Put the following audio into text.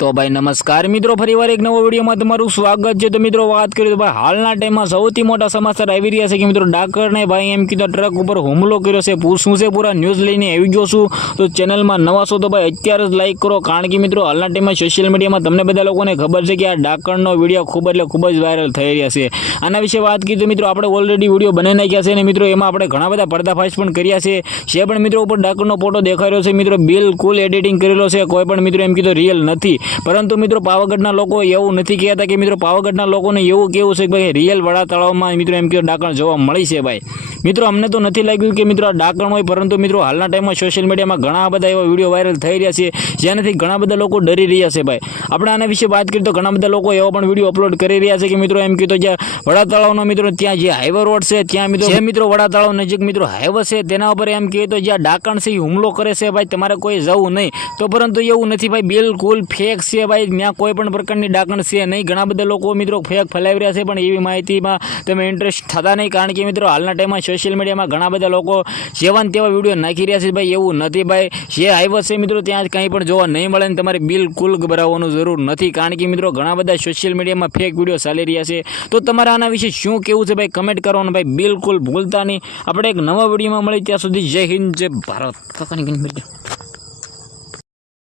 તો ભાઈ નમસ્કાર મિત્રો, ફરીવાર એક નવો વિડીયોમાં તમારું સ્વાગત છે। તો મિત્રો વાત કરીએ તો ભાઈ હાલના ટાઈમમાં સૌથી મોટા સમાચાર આવી રહ્યા છે કે મિત્રો ડાકરને ભાઈ એમ કીધું ટ્રક ઉપર હુમલો કર્યો છે। શું છે પૂરા ન્યૂઝ લઈને આવી ગયો છું। તો ચેનલમાં નવા છો તો ભાઈ અત્યારે જ લાઈક કરો, કારણ કે મિત્રો હાલના ટાઈમમાં સોશિયલ મીડિયામાં તમને બધા લોકોને ખબર છે કે આ ડાકરનો વિડીયો ખૂબ જ વાયરલ થઈ રહ્યા છે। આના વિશે વાત કરીએ તો મિત્રો આપણે ઓલરેડી વિડીયો બનાવી નાખ્યા છે અને મિત્રો એમાં આપણે ઘણા બધા પર્દાફાશ પણ કર્યા છે। જે પણ મિત્રો ઉપર ડાકરનો ફોટો દેખાઈ રહ્યો છે મિત્રો બિલકુલ એડિટિંગ કરેલો છે, કોઈ પણ મિત્રો એમ કીધું રિયલ નથી। પરંતુ મિત્રો પાવાગઢના લોકો એવું નથી કહેતા કે મિત્રો પાવાગઢના લોકોને એવું કેવું છે કે ભાઈ રિયલ વડા તળાવમાં મિત્રો એમ કે ડાકણ જોવા મળી છે। ભાઈ મિત્રો અમને તો નથી લાગ્યું કે મિત્રો આ ડાકણ હોય, પરંતુ મિત્રો હાલના ટાઈમમાં સોશિયલ મીડિયામાં ઘણા બધા એવા વિડીયો વાયરલ થઈ રહ્યા છે જેનાથી ઘણા બધા લોકો ડરી રહ્યા છે। ભાઈ આપણે આના વિશે વાત કરીએ તો ઘણા બધા લોકો એવા પણ વિડીયો અપલોડ કરી રહ્યા છે કે મિત્રો એમ કીધું જે વડા તળાવનો મિત્રો ત્યાં જે હાઈવે રોડ છે ત્યાં મિત્રો વડા તળાવ નજીક મિત્રો હાઈવે છે તેના ઉપર એમ કહે તો જ્યાં ડાકણ છે એ હુમલો કરે છે ભાઈ તમારે કોઈ જવું નહીં। તો પરંતુ એવું નથી ભાઈ, બિલકુલ ફેક છે ભાઈ, ત્યાં કોઈ પણ પ્રકારની ડાકણ છે નહીં। ઘણા બધા લોકો મિત્રો ફેક ફેલાવી રહ્યા છે પણ એવી માહિતીમાં તમે ઇન્ટરેસ્ટ થતા નહીં, કારણ કે મિત્રો હાલના ટાઈમમાં સોશિયલ મીડિયામાં ઘણા બધા લોકો જેવા તેવા વિડીયો નાખી રહ્યા છે। ભાઈ એવું નથી ભાઈ, જે હાઈવે છે મિત્રો ત્યાં કંઈ પણ જોવા નહીં મળે ને તમારે બિલકુલ ગભરાવવાનું જરૂર નથી, કારણ કે મિત્રો ઘણા બધા સોશિયલ મીડિયામાં ફેક વિડીયો ચાલી રહ્યા છે। તો તમારે આના વિશે શું કેવું છે ભાઈ કમેન્ટ કરવાનું ભાઈ બિલકુલ ભૂલતા નહીં। આપણે એક નવા વિડીયોમાં મળી ત્યાં સુધી જય હિન્દ, જય ભારત।